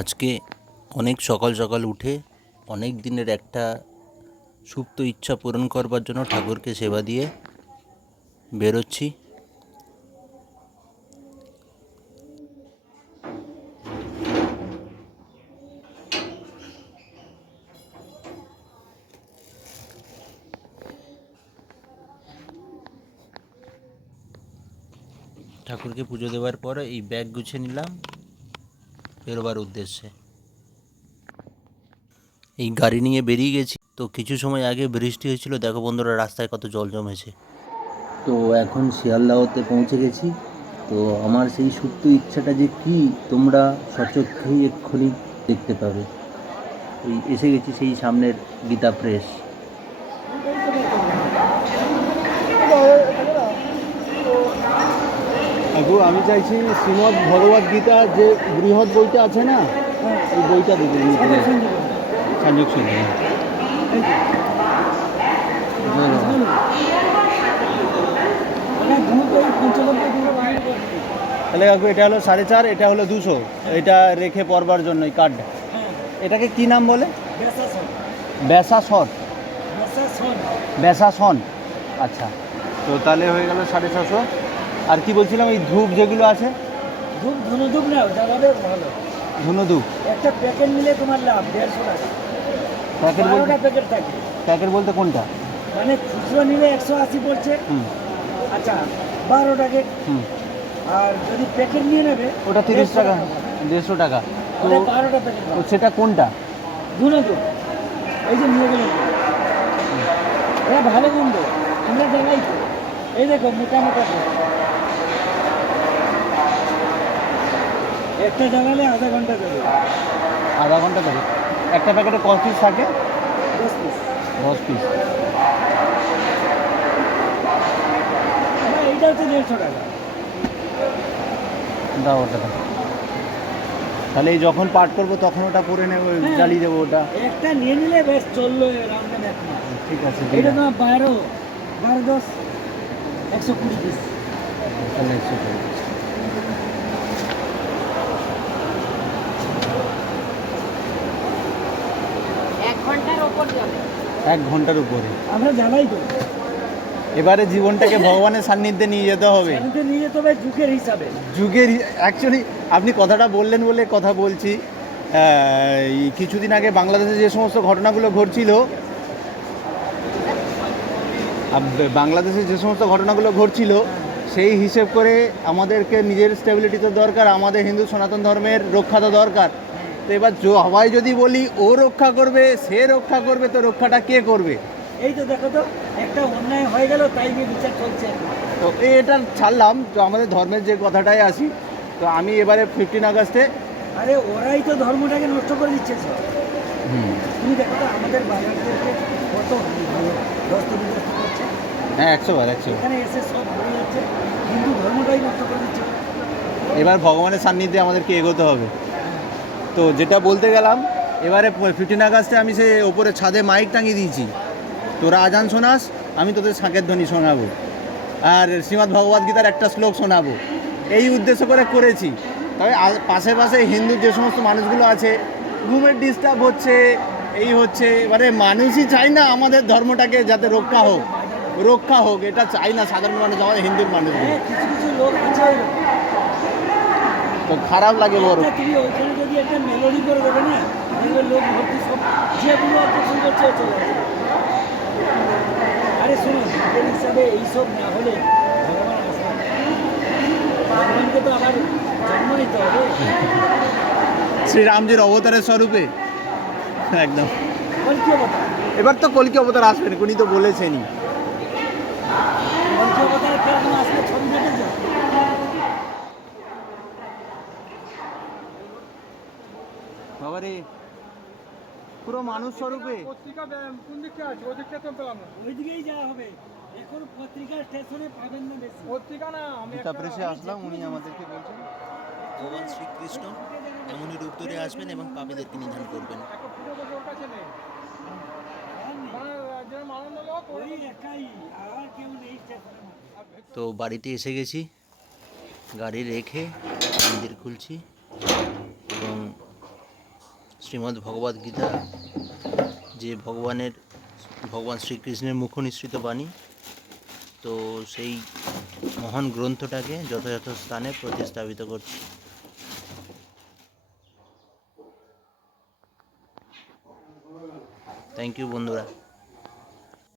আজকে অনেক সকাল সকাল উঠে অনেক দিনের একটা সুপ্ত ইচ্ছা পূরণ করবার জন্য ঠাকুরকে সেবা দিয়ে বেরোচ্ছি। ঠাকুরকে পুজো দেওয়ার পর এই ব্যাগ গুছিয়ে নিলাম বেরোবার উদ্দেশ্যে। এই গাড়ি নিয়ে বেরিয়ে গেছি, তো কিছু সময় আগে বৃষ্টি হয়েছিল, দেখো বন্ধুরা রাস্তায় কত জল জমেছে। তো এখন শিয়ালদাহতে পৌঁছে গেছি। তো আমার সেই সুপ্ত ইচ্ছাটা যে কি তোমরা সচক্ষেই এক্ষুনি দেখতে পাবে। এই এসে গেছি সেই সামনের গীতা প্রেস। আগু আমি চাইছি শ্রীমদ্ ভগবদ গীতা যে বৃহৎ বইটা আছে না, এই বইটা দেবে সংযোগ সঙ্গে। তাহলে কাকু এটা হলো 4.5, এটা হলো 200, এটা রেখে পড়বার জন্য এই কার্ডটা। এটাকে কি নাম বলে? ব্যাসাসন। ব্যাসাসন, আচ্ছা। তো তাহলে হয়ে গেল 750। আর কি বলছিলাম, এই ধূপ যেগুলো আছে, ধূপ ধুনুধূপ নাও, জ্বালাবে ভালো। ধুনুধূপ একটা প্যাকেট নিলে তোমার লাভ 150 টাকা। প্যাকেট বলতে? 12টা প্যাকেট থাকে। প্যাকেট বলতে কোনটা? মানে খুচরো নিলে 180 পড়ছে। আচ্ছা 12 টাকা। আর যদি প্যাকেট নিয়ে নেবে ওটা 30 টাকা, 150 টাকা। তো 12টা প্যাকেট। সেটা কোনটা? ধুনুধূপ এই যে নিয়ে গেলেন, এটা ভালো গন্ধ, আমরা জ্বালাই তো। এই দেখো মোটা মোটা করে। একটা জ্বালালে আধা ঘন্টা যাবে। আধা ঘন্টা যাবে। একটা প্যাকেটে কত পিস থাকে? 10 পিস। 10 পিস। এইটা হচ্ছে 150 টাকা। দাও ওটা। তাহলে এই যখন পাঠ করবো তখন ওটা পরে নেবো, জ্বালিয়ে দেবো ওটা। একটা নিয়ে নিলে বেশ চললো রাউন্ড এক মাস। ঠিক আছে। এটা তোমার 12 10 120 পিস। তাহলে 120। এক ঘন্টার উপরে আমরা জ্বালাই তো। এবারে জীবনটাকে ভগবানের সান্নিধ্যে নিয়ে যেতে হবে। নিয়ে যেতে হবে যুগের হিসাবে। যুগের অ্যাকচুয়ালি আপনি কথাটা বললেন বলে কথা বলছি। এই কিছুদিন আগে বাংলাদেশে যে সমস্ত ঘটনাগুলো ঘটছিল, সেই হিসেব করে আমাদেরকে নিজের স্টেবিলিটি তো দরকার, আমাদের হিন্দু সনাতন ধর্মের রক্ষা তো দরকার। তো এবার সবাই যদি বলি ও রক্ষা করবে, সে রক্ষা করবে, তো রক্ষাটা কে করবে? এই তো দেখো তো, একটা অন্যায় হয়ে গেল, তাই নিয়ে বিচার চলছে। তো এটা ছাড়লাম, তো আমাদের ধর্মের যে কথাটাই আসি। তো আমি এবারে 15 আগস্টে, আরে ওরাই তো ধর্মটাকে নষ্ট করে দিচ্ছে সব। তুমি দেখো তো আমাদের বাঙালিদেরকে কত দস্তুবিদস্ত করছে। হ্যাঁ 100 বার। এখানে এসে সব ভরে যাচ্ছে, হিন্দু ধর্মটাই নষ্ট করে দিচ্ছে। এবার ভগবানের সান্নিধ্যে আমাদেরকে এগোতে হবে। তো যেটা বলতে গেলাম, এবারে 15 আগস্টে আমি সে ওপরে ছাদে মাইক টাঙিয়ে দিয়েছি। তোরা আজান শোনাস, আমি তোদের শাঁখের ধ্বনি শোনাবো, আর শ্রীমদ্ ভগবদ গীতার একটা শ্লোক শোনাবো, এই উদ্দেশ্য করে করেছি। তবে পাশে পাশে হিন্দু যে সমস্ত মানুষগুলো আছে, ঘুমের ডিস্টার্ব হচ্ছে, এই হচ্ছে, মানে মানুষই চাই না আমাদের ধর্মটাকে যাতে রক্ষা হোক, এটা চাই না সাধারণ মানুষ, আমাদের হিন্দুর মানুষগুলো। কিছু কিছু লোক আছে, তো খারাপ লাগে বড়। তুমি ওইখানে যদি একটা মেলোডি করে দেবে না, দেখবে লোক ভর্তি সব যেগুলো অপারেশন করছে চলে আসবে। আরে শোনো, যুগের হিসাবে এইসব না হলে ভগবান আসবে না। ভগবানকে তো আবার জন্ম নিতে হবে। শ্রীরামজির অবতারের স্বরূপে একদম। কলকি অবতার, এবার তো কলকি অবতার আসবেন, উনি তো বলেছেনই। কলকি অবতার কেমন আসলে ছবি দেখেছো? বাবারে, পুরো মানুষ স্বরূপে। পত্রিকা কোন দিকটা আছে? ওই দিকটা তো পেলাম না। ওই দিকেই যাওয়া হবে। এখন পত্রিকা স্টেশনে পাবেন না বেশি। পত্রিকা না, আমি গীতা প্রেসে আসলাম, উনি আমাদেরকে বলছেন ভগবান শ্রীকৃষ্ণ এমনই রূপ ধরে আসবেন এবং পাপীদেরকে নিধন করবেন। তো বাড়িতে এসে গেছি, গাড়ি রেখে মন্দির খুলছি এবং শ্রীমদ্ ভগবদ্ গীতা, যে ভগবান শ্রীকৃষ্ণের মুখ নিঃসৃত বাণী, তো সেই মহান গ্রন্থটাকে যথাযথ স্থানে প্রতিস্থাপিত করছি। থ্যাংক ইউ বন্ধুরা।